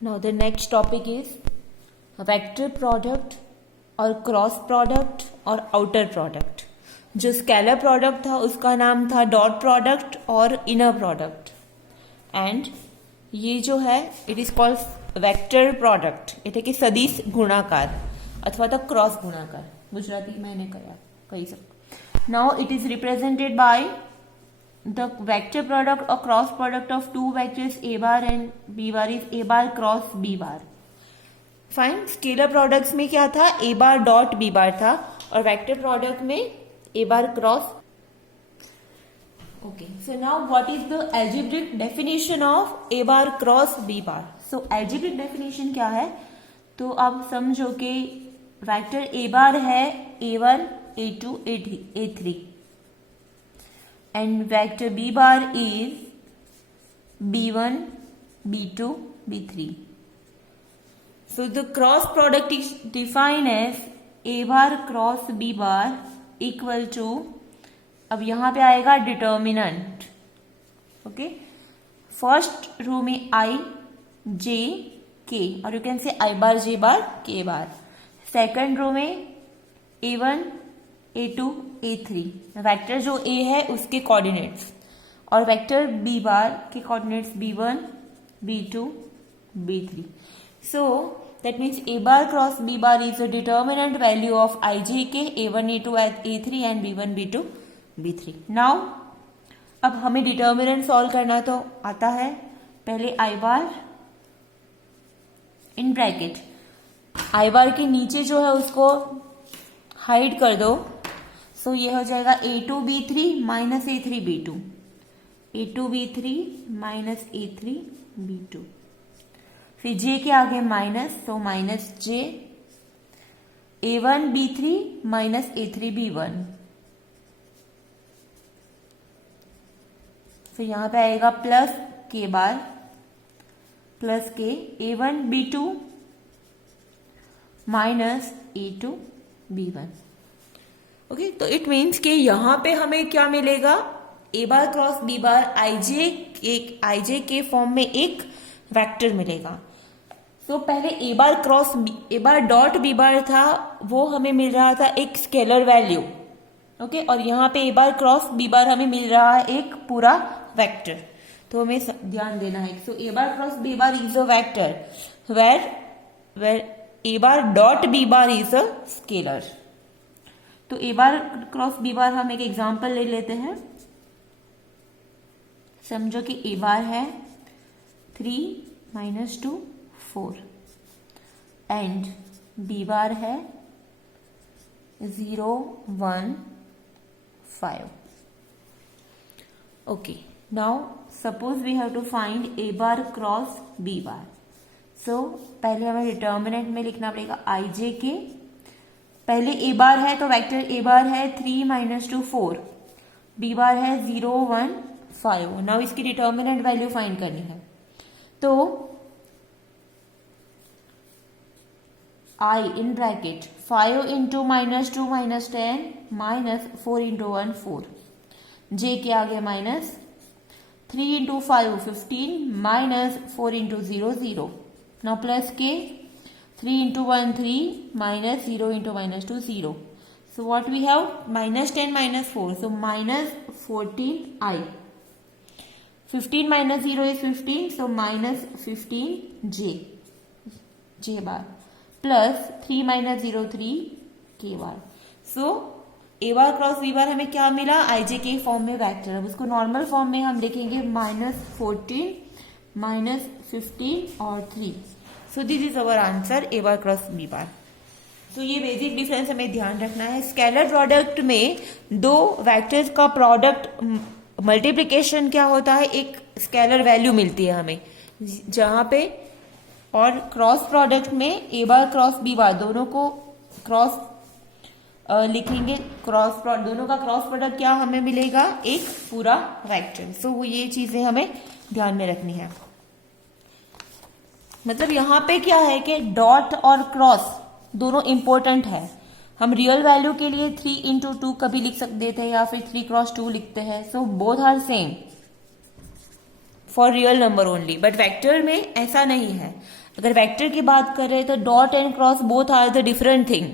Now the next topic is vector product और cross product और outer product. जो scalar product था उसका नाम था डॉट प्रोडक्ट और इनर प्रोडक्ट. एंड ये जो है it is called vector product. એટલે કે સદિશ ગુણાકાર અથવા તો ક્રોસ ગુણાકાર. ગુજરાતી માં એને કહી શકો. Now it is represented by the vector product or cross product of two vectors a bar and b bar is a bar cross b bar. Fine. Scalar products में क्या था? ए बार डॉट बी बार था और vector product में A bar cross. Okay, so now what is the algebraic definition of A bar cross B bar? So algebraic definition क्या है? तो आप समझो कि वेक्टर ए बार है a1 a2 a3 and vector B bar is b1 b2 b3. So the cross product is defined as a bar cross b bar equal to, अब यहां पे आएगा डिटर्मिनेंट. ओके, फर्स्ट रो में i j k और you can say i bar j bar k bar. Second row में a1 a2 a3 vector जो a है उसके कोऑर्डिनेट्स और वेक्टर b बार के coordinates b1 b2 b3. So that means a bar cross b bar is a determinant value of ijk a1 a2 a3 and b1 b2 b3. Now अब हमें determinant solve करना तो आता है. पहले i bar in bracket i बार के नीचे जो है उसको हाइड कर दो. सो ये हो जाएगा a2 b3 minus a3 b2 a2 b3 minus a3 b2. फिर j के आगे माइनस, तो minus j a1 b3 minus a3 b1. फिर यहां पे आएगा plus k bar plus k a1 b2 minus a2 b1. Okay, तो इट मीन्स कि यहां पे हमें क्या मिलेगा? a bar cross b bar ij के फॉर्म में एक वेक्टर मिलेगा. तो पहले A bar cross A bar dot B bar था, वो हमें मिल रहा था एक स्केलर वैल्यू. ओके, और यहाँ पे ए बार क्रॉस बी बार हमें मिल रहा है एक पूरा वेक्टर. तो हमें ध्यान देना है. So A bar cross B bar is a vector where A bar dot B bar is a scalar. तो ए बार क्रॉस बी बार हम एक एग्जांपल ले लेते हैं. समझो कि ए बार है 3 माइनस 2 4 एंड बी बार है 0 1 5. Okay, now suppose we have to find A bar cross B bar. So पहले हमें डिटर्मिनेंट में लिखना पड़ेगा आई जे के. पहले ए बार है तो वेक्टर ए बार है 3 माइनस 2 4, बी बार है 0 1 5. नाउ इसकी डिटर्मिनेंट वैल्यू फाइंड करनी है. तो I in bracket 5 into minus 2 minus 10 minus 4 into 1 4. J के आगे minus 3 into 5 15 minus 4 into 0 0. Now plus K 3 into 1 3 minus 0 into minus 2 0. So what we have? Minus 10 minus 4. So minus 14I. 15 minus 0 is 15. So minus 15J. J bar. Plus 3 minus 0 3 के बार. सो A bar cross B बार हमें क्या मिला? आई जे के form में vector. अब उसको normal form में हम लिखेंगे माइनस 14 माइनस 15 और 3. So this is our answer A bar cross B bar. तो ये बेसिक डिफरेंस हमें ध्यान रखना है. स्केलर प्रोडक्ट में दो वेक्टर्स का प्रोडक्ट मल्टीप्लीकेशन क्या होता है? एक स्केलर वैल्यू मिलती है हमें जहां पे. और क्रॉस प्रोडक्ट में ए बार क्रॉस बी बार दोनों को क्रॉस लिखेंगे. दोनों का क्रॉस प्रोडक्ट क्या हमें मिलेगा? एक पूरा वेक्टर. सो ये चीजें हमें ध्यान में रखनी है. मतलब यहाँ पे क्या है कि डॉट और क्रॉस दोनों इंपॉर्टेंट है. हम रियल वैल्यू के लिए 3 इंटू 2 कभी लिख सकते थे या फिर 3 क्रॉस 2 लिखते हैं. So both are same for real number only. But vector में ऐसा नहीं है. अगर वेक्टर की बात कर रहे हैं तो dot and cross both are the different thing.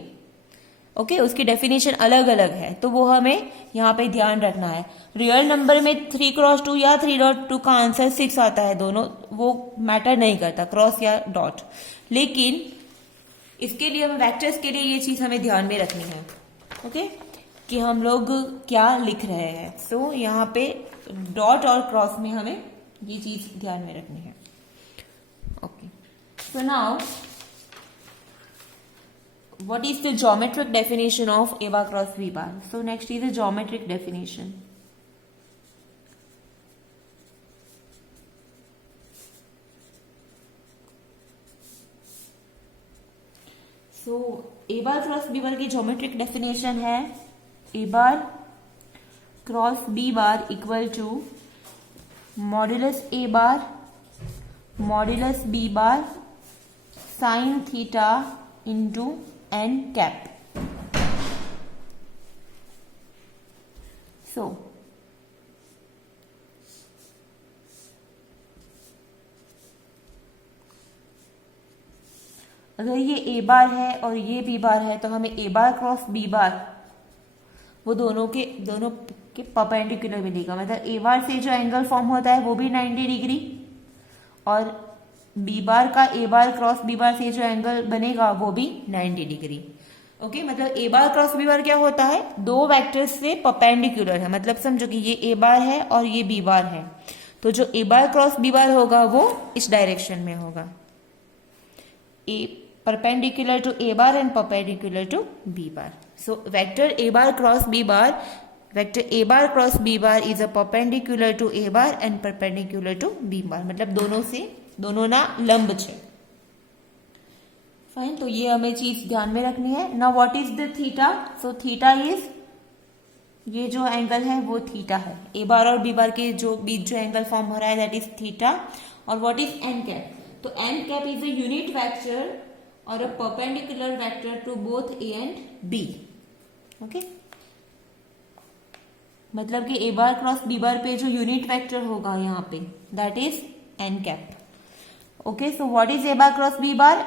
Okay, उसकी डेफिनेशन अलग अलग है, तो वो हमें यहाँ पे ध्यान रखना है। रियल नंबर में 3x2 या 3.2 का आंसर 6 आता है, दोनों वो मैटर नहीं करता, क्रॉस या डॉट। लेकिन इसके लिए हम वेक्टर्स के लिए ये चीज हमें ध्यान में रखनी है, ओके, कि हम लोग क्या लिख रहे हैं। सो यहाँ पे डॉट और क्रॉस में हमें ये चीज ध्यान में रखनी है। Okay, so now what is the geometric definition of A bar cross B bar? So next is the geometric definition. So A bar cross B bar की geometric definition है A bar cross B bar equal to modulus A bar modulus B bar sin theta into n cap. So अगर ये A बार है और ये B bar है तो हमें ए बार क्रॉस बी बार वो दोनों के परपेंडिकुलर मिलेगा। मतलब ए बार से जो एंगल फॉर्म होता है वो भी 90 डिग्री और बी बार का ए बार क्रॉस बी बार से जो एंगल बनेगा वो भी 90 डिग्री। ओके, मतलब ए बार क्रॉस बी बार क्या होता है, दो वेक्टर्स से परपेंडिकुलर है। मतलब समझो कि ये ए बार है और ये बी बार है, तो जो ए बार क्रॉस बी बार होगा वो इस डायरेक्शन में होगा, a perpendicular to A bar and perpendicular to B bar. So vector A bar cross B bar, vector A bar cross B bar is a perpendicular to A bar and perpendicular to B bar. मतलब दोनों ना लंब छे। Fine, तो ये हमें चीज ध्यान में रखनी है। Now what is the theta? So theta is, ये जो एंगल है वो थीटा है। ए बार और बी बार के जो बीच जो एंगल फॉर्म हो रहा है दैट इज थीटा। और व्हाट इज एन कैप? तो n cap is a unit vector और a perpendicular vector to both A and B. Okay, मतलब कि ए बार क्रॉस बी बार पे जो यूनिट वेक्टर होगा यहाँ पे that is n cap. Okay, so what is A bar cross B bar?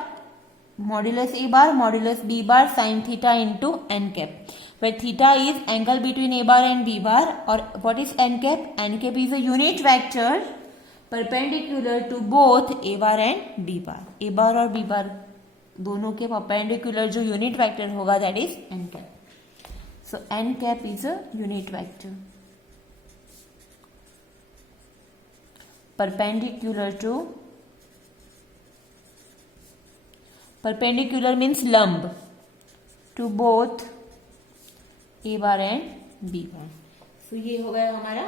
Modulus A bar modulus B bar sine theta into n cap, where theta is angle between a bar and b bar. और what is n cap? n cap is a unit vector perpendicular to both a bar and b bar. a bar और b bar दोनों के perpendicular जो unit vector होगा that is n cap. So n cap is a unit vector perpendicular means lump to both A bar and B bar. So ये हो गया हमारा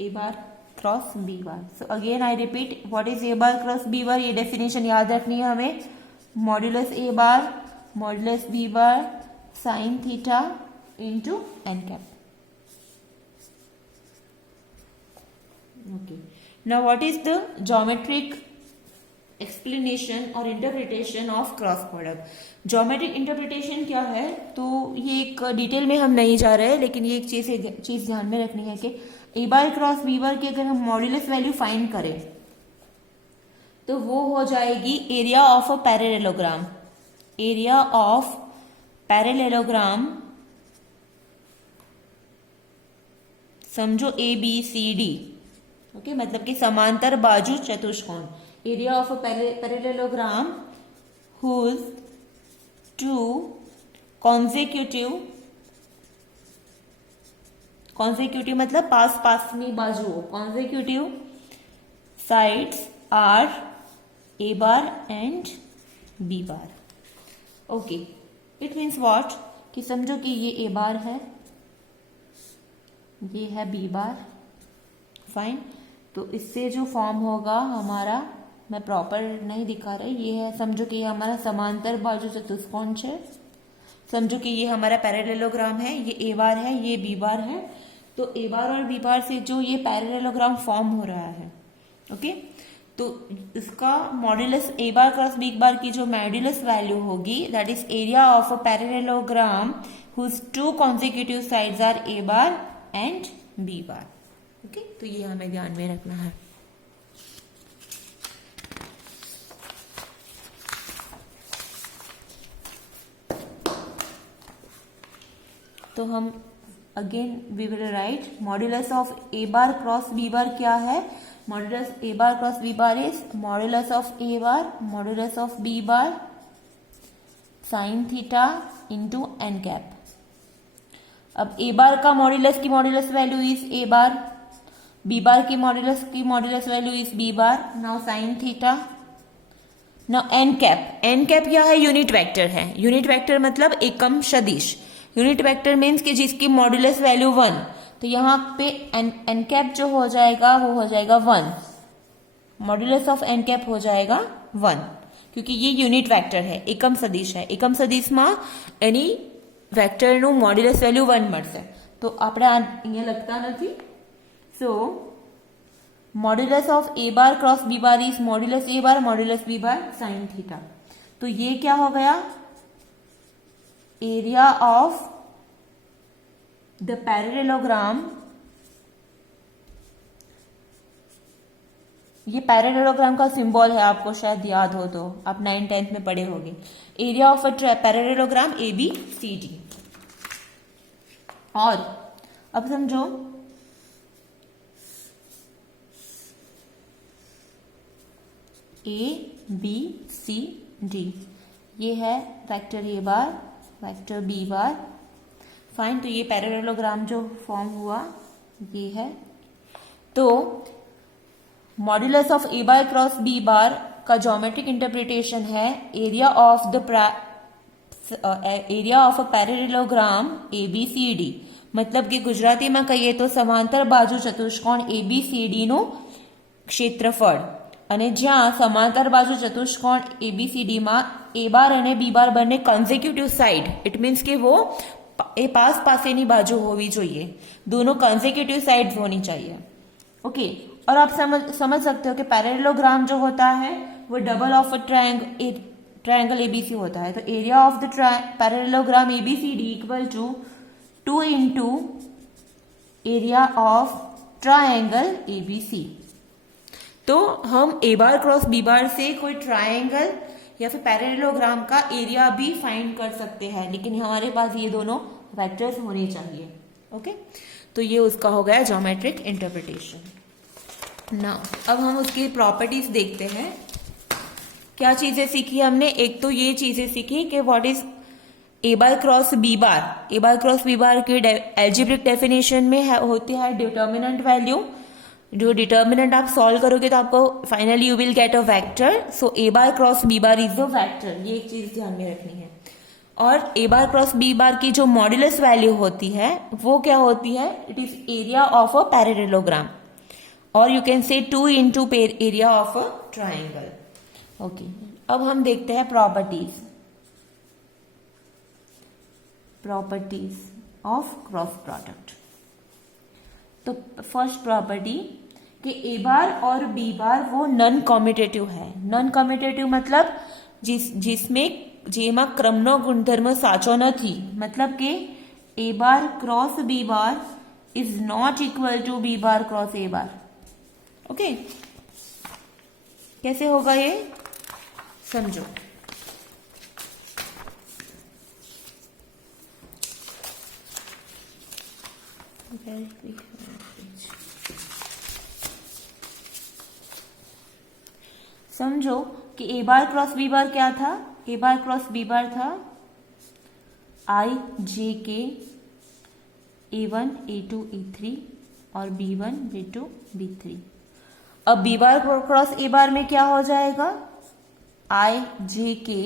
A bar cross B bar. So again I repeat, what is A bar cross B bar? ये definition याद रखनी है हमें। Modulus A bar modulus B bar sine theta into n cap. Okay, now what is the geometric explanation और interpretation of cross product? Geometric interpretation क्या है, तो ये एक डिटेल में हम नहीं जा रहे हैं, लेकिन ये एक चीज ध्यान में रखनी है कि A bar cross B bar की अगर हम मॉड्यूलस वैल्यू फाइंड करें तो वो हो जाएगी area of a parallelogram. Area of parallelogram, समझो A B C D. Okay, मतलब कि समांतर बाजू चतुष्कोण। area of a parallelogram whose two consecutive मतलब पास में बाजुओं, consecutive sides are a bar and b bar. Okay, it means what? कि समझो कि ये a bar है, ये है b bar. फाइन, तो इससे जो फॉर्म होगा हमारा, मैं प्रॉपर नहीं दिखा रही, ये है, समझो कि ये हमारा समांतर बाजू चतुष्कोण है। समझो कि ये हमारा पैरेललोग्राम है, ये ए बार है, ये बी बार है। तो ए बार और बी बार से जो ये पैरेललोग्राम फॉर्म हो रहा है, ओके, तो इसका modulus A bar cross B bar की जो मॉड्यूलस वैल्यू होगी that is area of a parallelogram whose two consecutive sides are A bar and B bar. Okay, तो ये हमें ध्यान में रखना है। तो हम again we will write modulus of A bar cross B bar क्या है, modulus A bar cross B bar is modulus of A bar modulus of B bar sine theta into n cap. अब A bar का modulus की modulus value is A bar, B bar की modulus value is B bar. Now sine theta, now n cap क्या है, unit vector है। Unit vector मतलब एकम सदिश। यूनिट वेक्टर मीन्स कि जिसकी मॉड्यूलस वैल्यू 1, तो यहाँ पे एन कैप जो हो जाएगा वो हो जाएगा 1, मॉड्यूलस ऑफ एन कैप हो जाएगा 1, क्योंकि ये यूनिट वेक्टर है, एकम सदिश है। एकम सदिश में एनी વેક્ટરનું મોડ્યુલસ વેલ્યુ 1 મળશે, તો આપણે અહીંયા લખતા નથી। So modulus of A bar cross B bar is modulus A bar modulus B bar sine theta. तो ये क्या हो गया, एरिया ऑफ द पैरेललोग्राम। ये पैरेललोग्राम का सिंबल है, आपको शायद याद हो तो आप 9th-10th में पढ़े होंगे। Area of a parallelogram A B C D. और अब समझो ए बी सी डी, ये है vector A bar vector B bar, fine. तो ये पैरेललोग्राम जो फॉर्म हुआ ये है। तो modulus of A bar cross B bar का ज्योमेट्रिक इंटरप्रिटेशन है area of a parallelogram A B C D. मतलब कि गुजराती में कहिए तो समांतर बाजू चतुष्कोण ए बी सी डी નું ક્ષેત્રફળ, અને જ્યાં સમાંતર બાજુ ચતુષ્કોણ ए बी सी डी માં ए बार અને बी बार બંને કન્ઝેક્યુટિવ સાઇડ, इट मीन्स कि वो ए पास पासेની बाजू होवी જોઈએ, दोनों कन्सेक्यूटिव साइड्स होनी चाहिए। ओके, और आप समझ सकते हो कि पैरेललोग्राम जो होता है वो double of a triangle A B C होता है। तो area of the parallelogram A B C D equal to 2 into area of triangle A B C. तो हम ए बार क्रॉस बी बार से कोई ट्रायंगल या फिर पैरेललोग्राम का एरिया भी फाइंड कर सकते हैं, लेकिन हमारे पास ये दोनों वेक्टर्स होने चाहिए। ओके, तो ये उसका हो गया ज्योमेट्रिक इंटरप्रिटेशन। ना अब हम उसकी प्रॉपर्टीज देखते हैं। क्या चीजें सीखी हमने, एक तो ये चीजें सीखी कि what is A bar cross B bar. A bar cross B bar की एल्जेब्रिक डेफिनेशन में होती है डिटर्मिनेंट वैल्यू। जो डिटर्मिनेंट आप सॉल्व करोगे तो आपको finally you will get a vector. So A bar cross B bar is the vector, ये एक चीज ध्यान में रखनी है। और A bar cross B bar की जो मॉड्यूलस वैल्यू होती है वो क्या होती है, it is area of a parallelogram, और you can say 2 into area of a triangle. Okay, अब हम देखते हैं प्रॉपर्टीज ऑफ क्रॉस प्रोडक्ट। तो फर्स्ट प्रॉपर्टी कि ए बार और बी बार वो नॉन कम्यूटेटिव है। नॉन कम्यूटेटिव मतलब जिसमें जेमा क्रमનો ગુણધર્મ સાચો નથી, मतलब कि A bar cross B bar is not equal to B bar cross A bar. Okay, कैसे होगा ये समझो। समझो कि A bar cross B bar क्या था, ए बार क्रॉस बी बार था आई जे के A1 A2 A3 और B1 B2 B3। अब बी बार क्रॉस ए बार में क्या हो जाएगा, आई जे के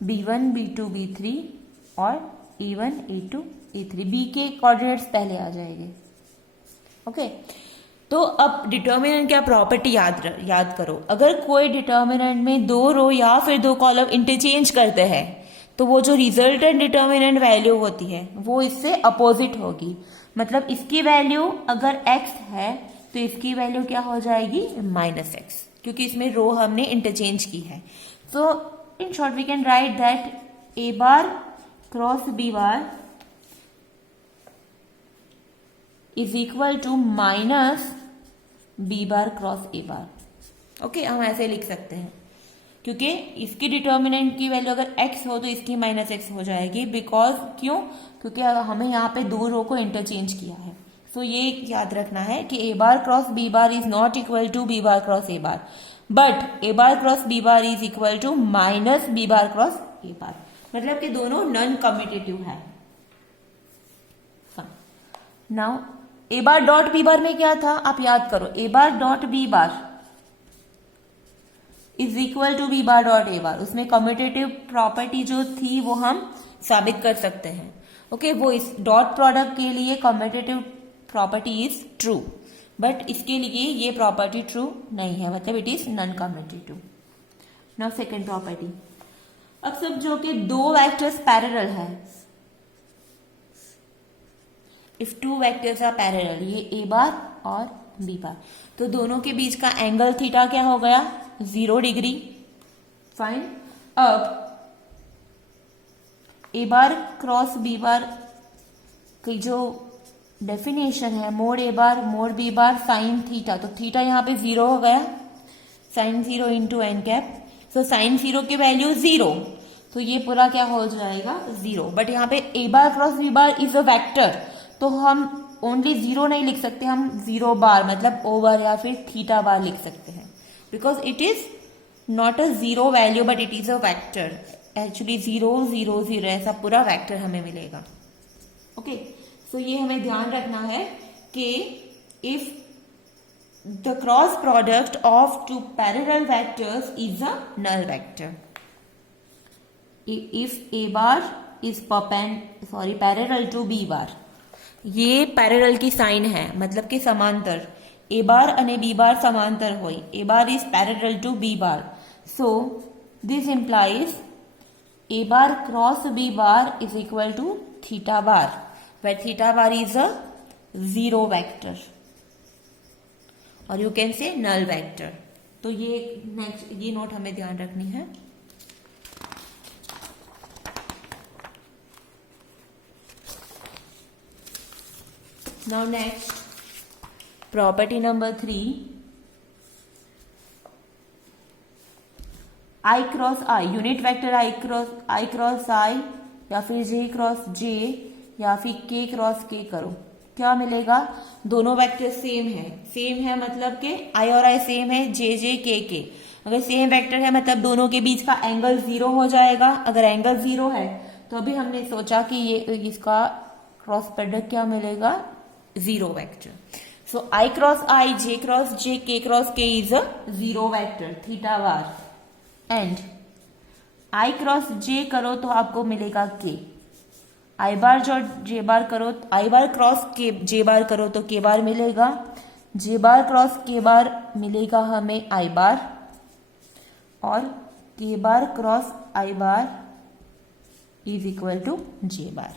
B1 B2 B3 और A1 A2 A3। बी के कोऑर्डिनेट्स पहले आ जाएंगे। ओके, तो अब डिटर्मिनेंट क्या प्रॉपर्टी याद करो। अगर कोई डिटर्मिनेंट में 2 रो या फिर 2 कॉलम इंटरचेंज करते हैं तो वो जो रिजल्टेंट डिटर्मिनेंट वैल्यू होती है वो इससे अपोजिट होगी। मतलब इसकी वैल्यू अगर x है तो इसकी वैल्यू क्या हो जाएगी, -x, क्योंकि इसमें रो हमने इंटरचेंज की है। So in short we can write that A bar cross B bar is equal to minus B bar cross A bar. Okay, हम ऐसे लिख सकते हैं। क्योंकि इसकी डिटर्मिनेंट की वैल्यू अगर x हो तो इसकी माइनस एक्स हो जाएगी, बिकॉज क्यों, क्योंकि हमें यहाँ पे दो रो को इंटरचेंज किया है। सो ये याद रखना है कि A bar cross B bar is not equal to B bar cross A bar, but A bar cross B bar is equal to minus B bar cross A bar, मतलब कि दोनों नॉन कम्यूटेटिव है। Now A bar dot B bar में क्या था, आप याद करो, A bar dot B bar is equal to B bar dot A bar, उसमें कम्यूटेटिव प्रॉपर्टी जो थी वो हम साबित कर सकते हैं। ओके वो इस डॉट प्रोडक्ट के लिए commutative property is true, but इसके लिए ये प्रॉपर्टी ट्रू नहीं है, मतलब it is non commutative. Now second property, अब सब जो कि दो वेक्टर्स पैरेलल है, if two vectors are parallel, ये ए बार और बी बार, तो दोनों के बीच का एंगल थीटा क्या हो गया, 0 डिग्री। फाइन, अब A bar cross B bar की जो डेफिनेशन है, mod A bar mod B bar sine theta, तो थीटा यहाँ पे 0 हो गया, साइन 0 इंटू एन कैप, तो साइन 0 की वैल्यू 0, तो ये पूरा क्या हो जाएगा 0। बट यहाँ पे A bar cross B bar is a vector, तो हम ओनली 0 नहीं लिख सकते, हम 0 बार मतलब ओवर या फिर थीटा बार लिख सकते हैं, because it is not a 0 value but it is a vector. Actually 0 0 0 ऐसा पूरा वेक्टर हमें मिलेगा। ओके सो ये हमें ध्यान रखना है कि if the cross product of two parallel vectors is a null vector, if A bar is parallel to B bar, ये पैरेलल की साइन है, मतलब कि समांतर, ए बार અને बी बार समांतर होई, A bar is parallel to B bar, so this implies A bar cross B bar is equal to theta bar, where theta bar is a zero vector और you can say null vector। तो ये next ये note हमें ध्यान रखनी है। Now next property number 3, I cross I, unit vector I cross I या फिर J क्रॉस J या फिर K क्रॉस K करो, क्या मिलेगा, दोनों वेक्टर सेम है मतलब कि I और I सेम है, J J K K, अगर सेम वेक्टर है मतलब दोनों के बीच का एंगल 0 हो जाएगा। अगर एंगल 0 है तो अभी हमने सोचा कि ये इसका क्रॉस प्रोडक्ट क्या मिलेगा, 0 vector. So I cross I, J cross J, K cross K is a 0 vector theta bar, and I cross J करो तो आपको मिलेगा K, आई बार जो जे बार करो, आई बार क्रॉस के जे बार करो तो के बार मिलेगा, जे बार क्रॉस के बार मिलेगा हमें आई बार, और k bar cross i bar is equal to j bar,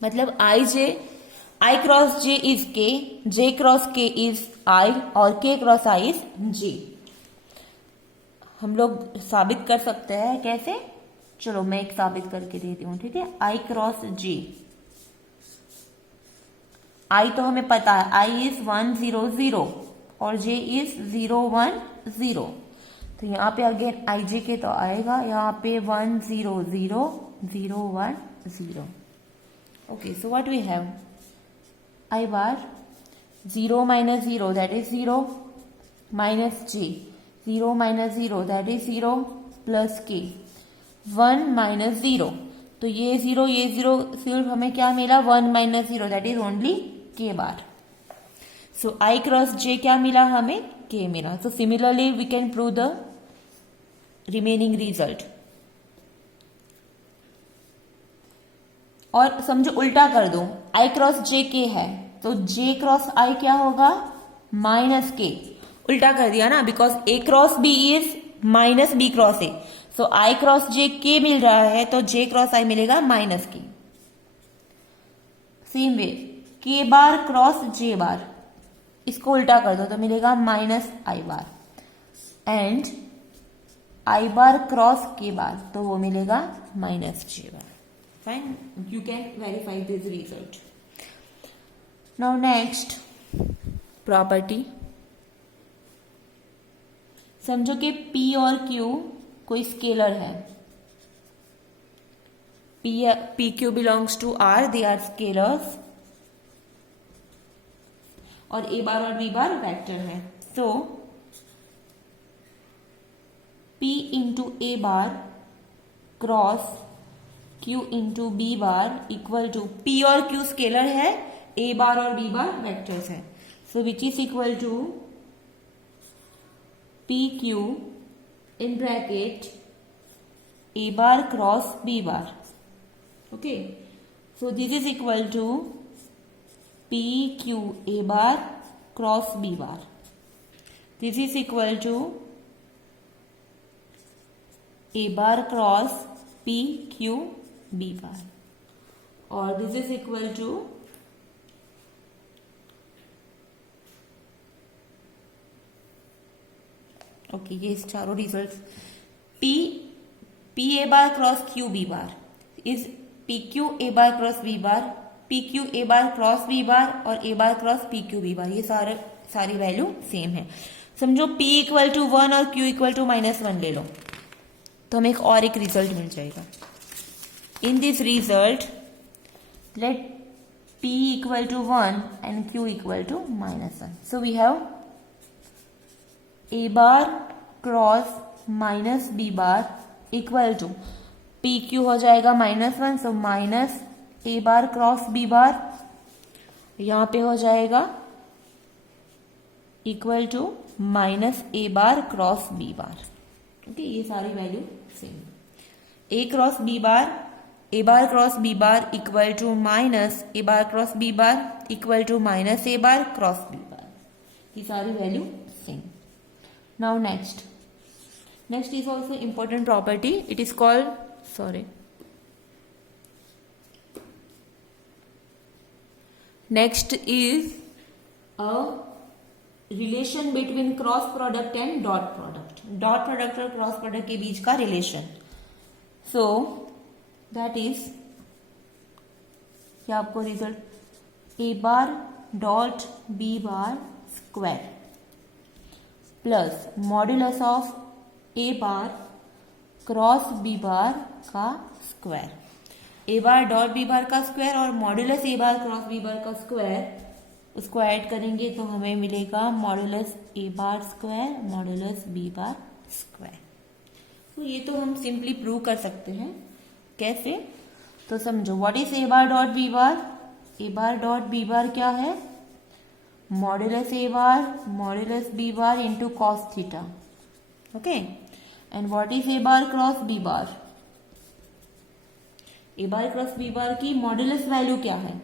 मतलब आई क्रॉस जे इज के, जे क्रॉस के इज आई और के क्रॉस आई इज जे। हम लोग साबित कर सकते हैं कैसे, चलो मैं एक साबित करके देती हूं, ठीक है। आई क्रॉस जे, आई तो हमें पता है आई इज 1 0 0 और जे इज 0 1 0, तो यहाँ पे अगेन आई जे के तो आएगा, यहाँ पे 1 0 0 0 1 0। Okay so what we have, i bar 0 minus 0 that is 0 minus j, 0 minus 0 that is 0 plus k, 1 minus 0, तो ये 0 सिर्फ हमें क्या मिला, 1 माइनस 0 दैट इज ओनली के बार। सो आई क्रॉस जे क्या मिला हमें, के मिला। So similarly we can prove the remaining result. और समझो उल्टा कर दो, आई क्रॉस जे के है तो जे क्रॉस आई क्या होगा, माइनस के, उल्टा कर दिया ना, because A cross B is minus B cross A, so i cross j k मिल रहा है तो जे क्रॉस आई मिलेगा माइनस के। सेम वे के बार क्रॉस जे बार, इसको उल्टा कर दो तो मिलेगा minus I bar, and I bar cross के बार तो वो मिलेगा minus J bar. Fine, you can verify this result. Now next property, समझो कि P और Q कोई स्केलर है, P Q belongs to R, they are scalars, और A बार और B बार वेक्टर है। So P into A bar cross Q into B bar equal to, P और Q scalar है, A bar और B bar vectors है। So which is equal to PQ in bracket A bar cross B bar. Okay, so this is equal to PQ A bar cross B bar. This is equal to A bar cross PQ B bar, or this is equal to okay ये चारों results, P A bar cross Q B bar is P Q A bar cross B bar, P Q A bar cross B bar और A bar cross P Q B bar, ये सारी value same है। समझो p equal to 1 और q equal to -1 ले लो तो हमें एक रिजल्ट मिल जाएगा। In this result let p equal to 1 and q equal to -1, so we have A bar cross minus B bar equal to P Q हो जाएगा -1, so minus A bar cross B bar, यहां पे हो जाएगा equal to minus A bar cross B bar. Okay, ये सारी value same. A cross B bar, A bar cross B bar equal to minus A bar cross B bar equal to minus A bar cross B bar, ये सारी value same. Now next is also important property. It is called, next is a relation between cross product and dot product. Dot product और cross product के बीच का relation. So that is, क्या आपको result A bar dot B bar square plus modulus of A bar cross B bar का square, A bar dot B bar का square और modulus A bar cross B bar का square, उसको add करेंगे तो हमें मिलेगा modulus A bar square modulus B bar square. तो ये तो हम सिंपली प्रूव कर सकते हैं। कैसे? तो समझो, what is A bar dot B bar? A bar dot B bar क्या है? Modulus A bar modulus B bar into cos theta. Okay, and what is A bar cross B bar? A bar cross B bar की modulus value क्या है?